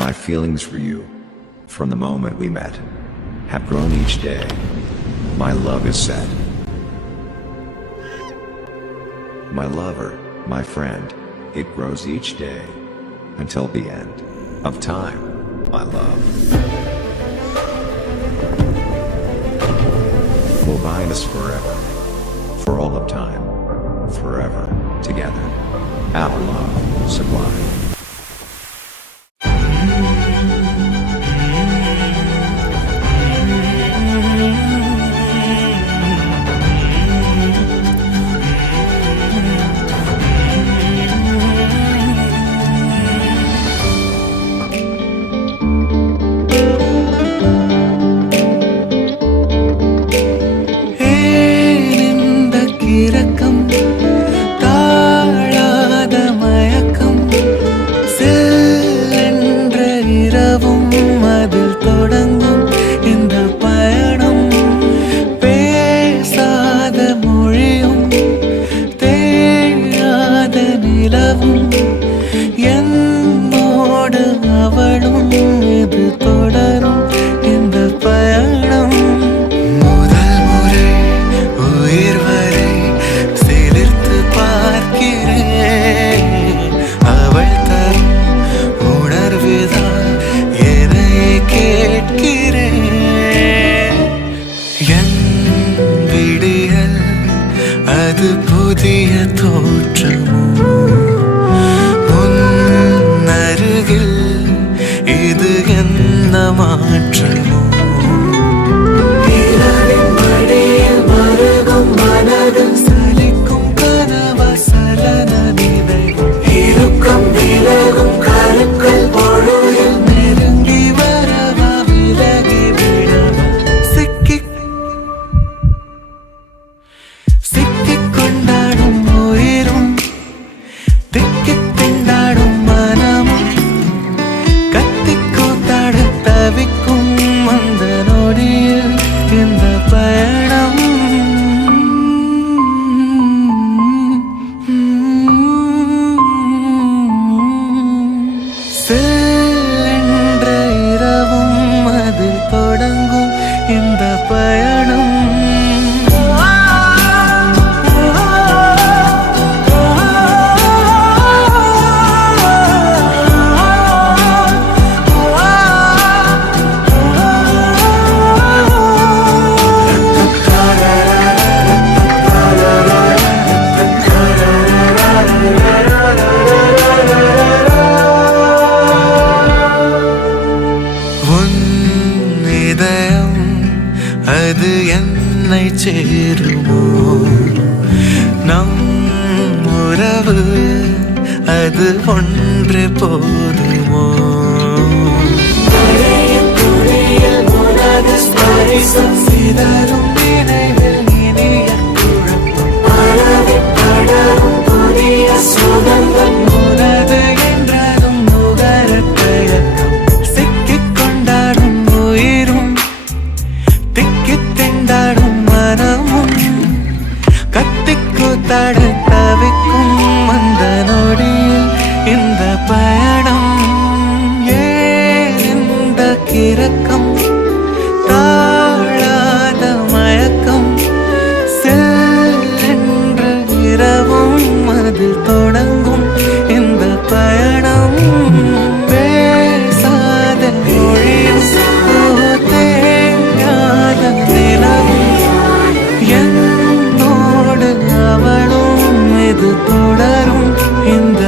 My feelings for you, from the moment we met, have grown each day. My love is set. My lover, my friend, it grows each day, until the end of time, my love. Will bind us forever, for all of time, forever, together. Our love, sublime. என்னோடு அவளும் இது தொடரும் இந்த பயணம். முதல் முறை உயிர் வரை சிலிர்த்து பார்க்கிறேன். அவள் தரும் உணர்வுதான் என்னை கேட்கிறேன். என் விடியல் அது புதிய தோற்றமோ, இது என்ன மாற்றமோ? இரவின் மடியில் மருகும் மனதில் சலிக்கும் கனவா சலன நினைவு இருக்கும் விலகும் கருக்கள் பொழுதில் நெருங்கி வரவா விலகி விடவா? சிக்கிக் கொண்டாடும் உயிரும் திக்கித் திண்டாடும் மனமும் தவிக்கும் அந்த நொடியில் இந்த பயணம். சென்ற இரவும் அதில் தொடங்கும் இந்த பயணம். அது என்னை சேருமோ? நம் உறவு அது ஒன்று போதுமோ? சிதறும் நினைவில் இனிய குழப்பம், படரும் புதிய சுகங்கள் உனது என்றாலும் நுகர தயக்கம். சிக்கிக் கொண்டாடும் உயிரும் திக்கித் திண்டாடும் மனமும் கத்திக்கூத்தாட தவிக்கும் அந்த நொடியில் இந்த பயணம். ஏன் இந்த கிறக்கம், தாழாத மயக்கம்? சென்ற இரவும் அதில் தொடங்கும் இந்த பயணம். பேசாத மொழியும் என்னோடு அவளும் இது தொடரும் இந்த